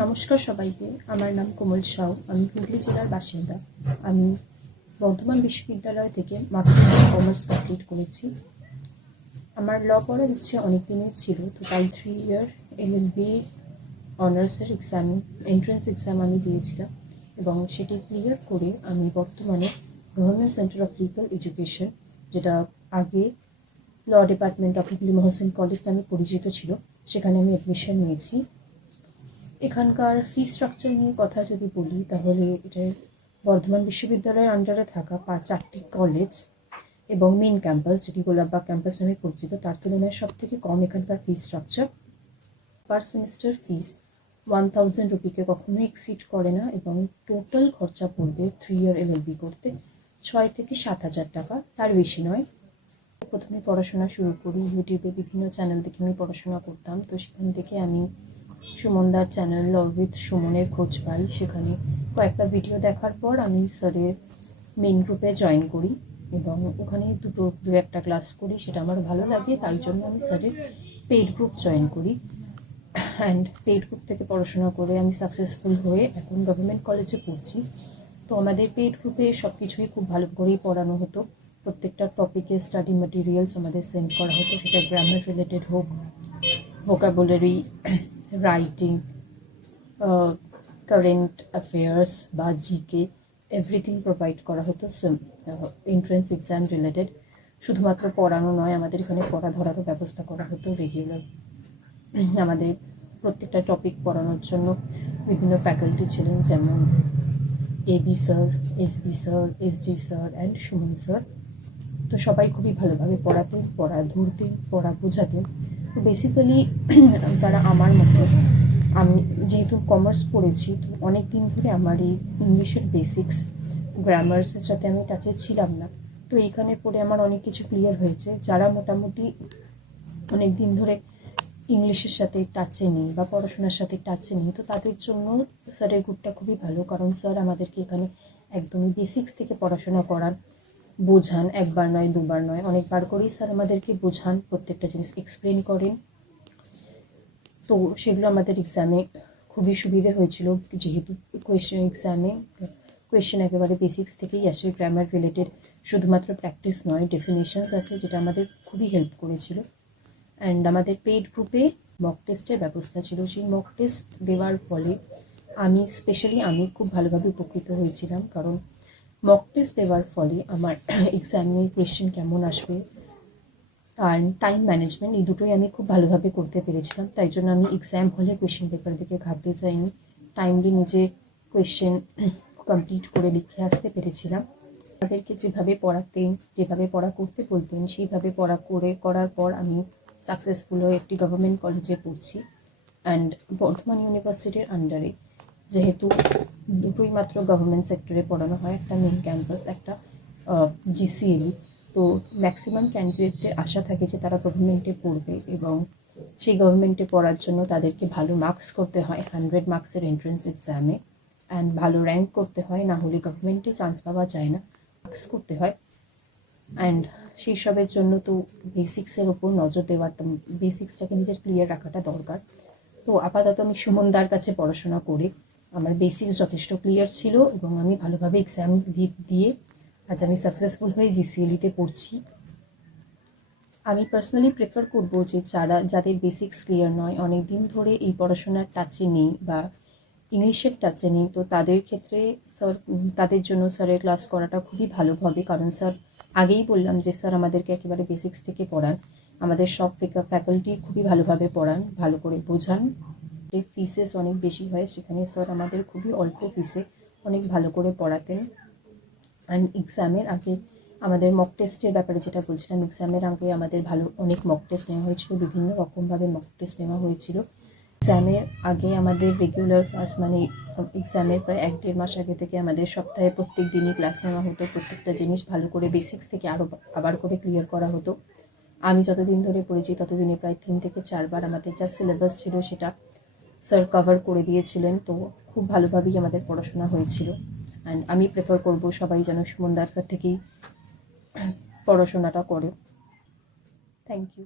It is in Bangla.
নমস্কার সবাইকে। আমার নাম কোমল সাউ। আমি হুগলি জেলার বাসিন্দা। আমি বর্ধমান বিশ্ববিদ্যালয় থেকে মাস্টার অফ কমার্স কমপ্লিট করেছি। আমার ল পড়ার ইচ্ছে অনেক দিনই ছিল, তো তাই 3 ইয়ার এলএলবি অনার্সের এন্ট্রান্স এক্সাম আমি দিয়েছিলাম এবং সেটি ক্লিয়ার করে আমি বর্তমানে government centre of legal education, যেটা আগে law department of Hooghly Mohsin college নামে পরিচিত ছিল, সেখানে আমি অ্যাডমিশন নিয়েছি। এখানকার ফি স্ট্রাকচার নিয়ে কথা যদি বলি, তাহলে এটা বর্ধমান বিশ্ববিদ্যালয়ের আন্ডারে থাকা 4টি কলেজ এবং মেন ক্যাম্পাস, যেটি গোলাপবাগ ক্যাম্পাস নামে পরিচিত, তার তুলনায় সব থেকে কম এখানকার ফি স্ট্রাকচার। পার সেমিস্টার ফিস 1000 রুপিকে কখনোই এক্সিড করে না এবং টোটাল খরচা পড়বে 3 ইয়ার এলএলবি করতে 6 থেকে 7,000 টাকা, তার বেশি নয়। প্রথমে পড়াশোনা শুরু করি, ইউটিউবে বিভিন্ন চ্যানেল দেখে আমি পড়াশোনা করতাম। তো সেখান থেকে আমি সুমনদার চ্যানেল ল উইথ সুমনের খোঁজ পাই। সেখানে কয়েকটা ভিডিও দেখার পর আমি স্যারের মেন গ্রুপে জয়েন করি এবং ওখানে দু একটা ক্লাস করি। সেটা আমার ভালো লাগে, তাই জন্য আমি স্যারের পেইড গ্রুপ জয়েন করি অ্যান্ড পেইড গ্রুপ থেকে পড়াশোনা করে আমি সাকসেসফুল হয়ে এখন গভর্নমেন্ট কলেজে পড়ছি। তো আমাদের পেইড গ্রুপে সব কিছুই খুব ভালো করেই পড়ানো হতো। প্রত্যেকটা টপিকে স্টাডি ম্যাটেরিয়ালস আমাদের সেন্ড করা হতো, সেটা গ্রামার রিলেটেড হোক, ভোকাবুলারি, রাইটিং, কারেন্ট অ্যাফেয়ার্স বা জিকে, এভরিথিং প্রোভাইড করা হতো এন্ট্রান্স এক্সাম রিলেটেড। শুধুমাত্র পড়ানো নয়, আমাদের এখানে পড়া ধরারও ব্যবস্থা করা হতো রেগুলার। আমাদের প্রত্যেকটা টপিক পড়ানোর জন্য বিভিন্ন ফ্যাকাল্টি ছিলেন, যেমন AB sir, SB sir, SG sir and Suman sir. তো সবাই খুবই ভালোভাবে পড়াতেন, পড়া ধরতেন, পড়া বোঝাতেন। তো বেসিক্যালি যারা আমার মতো, আমি যেহেতু কমার্স পড়েছি, তো অনেক দিন ধরে আমার এই ইংলিশের বেসিক্স, গ্রামার্সের সাথে আমি টাচে ছিলাম না। তো এইখানে পড়ে আমার অনেক কিছু ক্লিয়ার হয়েছে। যারা মোটামুটি অনেক দিন ধরে ইংলিশের সাথে টাচে নেই বা পড়াশোনার সাথে টাচে নেই, তো তাদের জন্য স্যারের গ্রুপটা খুবই ভালো, কারণ স্যার আমাদেরকে এখানে একদমই বেসিক্স থেকে পড়াশোনা করান, বোঝান। একবার নয়, দুবার নয়, অনেকবার করেই স্যার আমাদেরকে বোঝান, প্রত্যেকটা জিনিস এক্সপ্লেন করেন। তো সেগুলো আমাদের এক্সামে খুবই সুবিধে হয়েছিল, যেহেতু কোয়েশ্চেন একেবারে বেসিক্স থেকেই আসে, গ্রামার রিলেটেড। শুধুমাত্র প্র্যাকটিস নয়, ডেফিনেশনস আছে, যেটা আমাদের খুবই হেল্প করেছিল। অ্যান্ড আমাদের পেইড গ্রুপে মক টেস্টের ব্যবস্থা ছিল। সেই মক টেস্ট দেওয়ার ফলে আমি খুব ভালোভাবে উপকৃত হয়েছিলাম, কারণ মক টেস্ট দেওয়ার ফলে আমার এক্সামে কোয়েশ্চেন কেমন আসবে আর টাইম ম্যানেজমেন্ট, এই দুটোই আমি খুব ভালোভাবে করতে পেরেছিলাম। তাই জন্য আমি এক্সাম হলে কোয়েশ্চেন পেপার দিকে ঘাবড়ে যাইনি, টাইমলি নিজে কোয়েশ্চেন কমপ্লিট করে লিখে আসতে পেরেছিলাম। তাদেরকে যেভাবে পড়াতেন, যেভাবে পড়া করতে বলতেন, সেইভাবে পড়া করার পর আমি সাকসেসফুল হয়ে একটি গভর্নমেন্ট কলেজে পড়ছি। অ্যান্ড বর্ধমান ইউনিভার্সিটির আন্ডারে, যেহেতু দুটোই মাত্র গভর্নমেন্ট সেক্টরে পড়ানো হয়, একটা মেন ক্যাম্পাস, একটা জিসিএলই, তো ম্যাক্সিমাম ক্যান্ডিডেটদের আশা থাকে যে তারা গভর্নমেন্টে পড়বে এবং সেই গভর্নমেন্টে পড়ার জন্য তাদেরকে ভালো মার্কস করতে হয় 100 মার্কসের এন্ট্রান্স এক্সামে, অ্যান্ড ভালো র্যাঙ্ক করতে হয়, না হলে গভর্নমেন্টে চান্স পাওয়া যায় না, মার্কস করতে হয়। অ্যান্ড সেই সবের জন্য তো বেসিক্সের ওপর নজর দেওয়াটা, বেসিক্সটাকে নিজের ক্লিয়ার রাখাটা দরকার। তো আপাতত আমি সুমনদার কাছে পড়াশোনা করে আমার বেসিক্স যথেষ্ট ক্লিয়ার ছিল এবং আমি ভালোভাবে এক্সাম দিয়ে আজ আমি সাকসেসফুল হয়ে জিসিএলিতে পড়ছি। আমি পার্সোনালি প্রেফার করবো যে যাদের বেসিক্স ক্লিয়ার নয়, অনেক দিন ধরে এই পড়াশোনার টাচে নেই বা ইংলিশের টাচে নেই, তো তাদের ক্ষেত্রে তাদের জন্য স্যারের ক্লাস করাটা খুবই ভালো হবে। কারণ স্যার, আগেই বললাম যে স্যার আমাদেরকে একেবারে বেসিক্স থেকে পড়ান, আমাদের সব ফ্যাকাল্টি খুবই ভালোভাবে পড়ান, ভালো করে বোঝান। যে ফিসেস অনেক বেশি হয়, সেখানে স্যার আমাদের খুবই অল্প ফিসে অনেক ভালো করে পড়াতেন। অ্যান্ড এক্সামের আগে আমাদের মক টেস্টের ব্যাপারে যেটা বলছিলাম, এক্সামের আগে আমাদের অনেক মক টেস্ট নেওয়া হয়েছিল, বিভিন্ন রকমভাবে মক টেস্ট নেওয়া হয়েছিল। এক্সামের আগে আমাদের রেগুলার ক্লাস, মানে এক্সামের প্রায় 1-1.5 মাস আগে থেকে আমাদের সপ্তাহে প্রত্যেক দিনই ক্লাস নেওয়া হতো। প্রত্যেকটা জিনিস ভালো করে বেসিক্স থেকে আবার করে ক্লিয়ার করা হতো। আমি যতদিন ধরে পড়েছি ততদিনে প্রায় 3 থেকে 4 বার আমাদের যা সিলেবাস ছিল সেটা স্যার কভার করে দিয়েছিলেন। তো খুব ভালোভাবেই আমাদের পড়াশোনা হয়েছিল। অ্যান্ড আমি প্রেফার করবো সবাই যেন সুমনদার থেকেই পড়াশোনাটা করে। Thank you.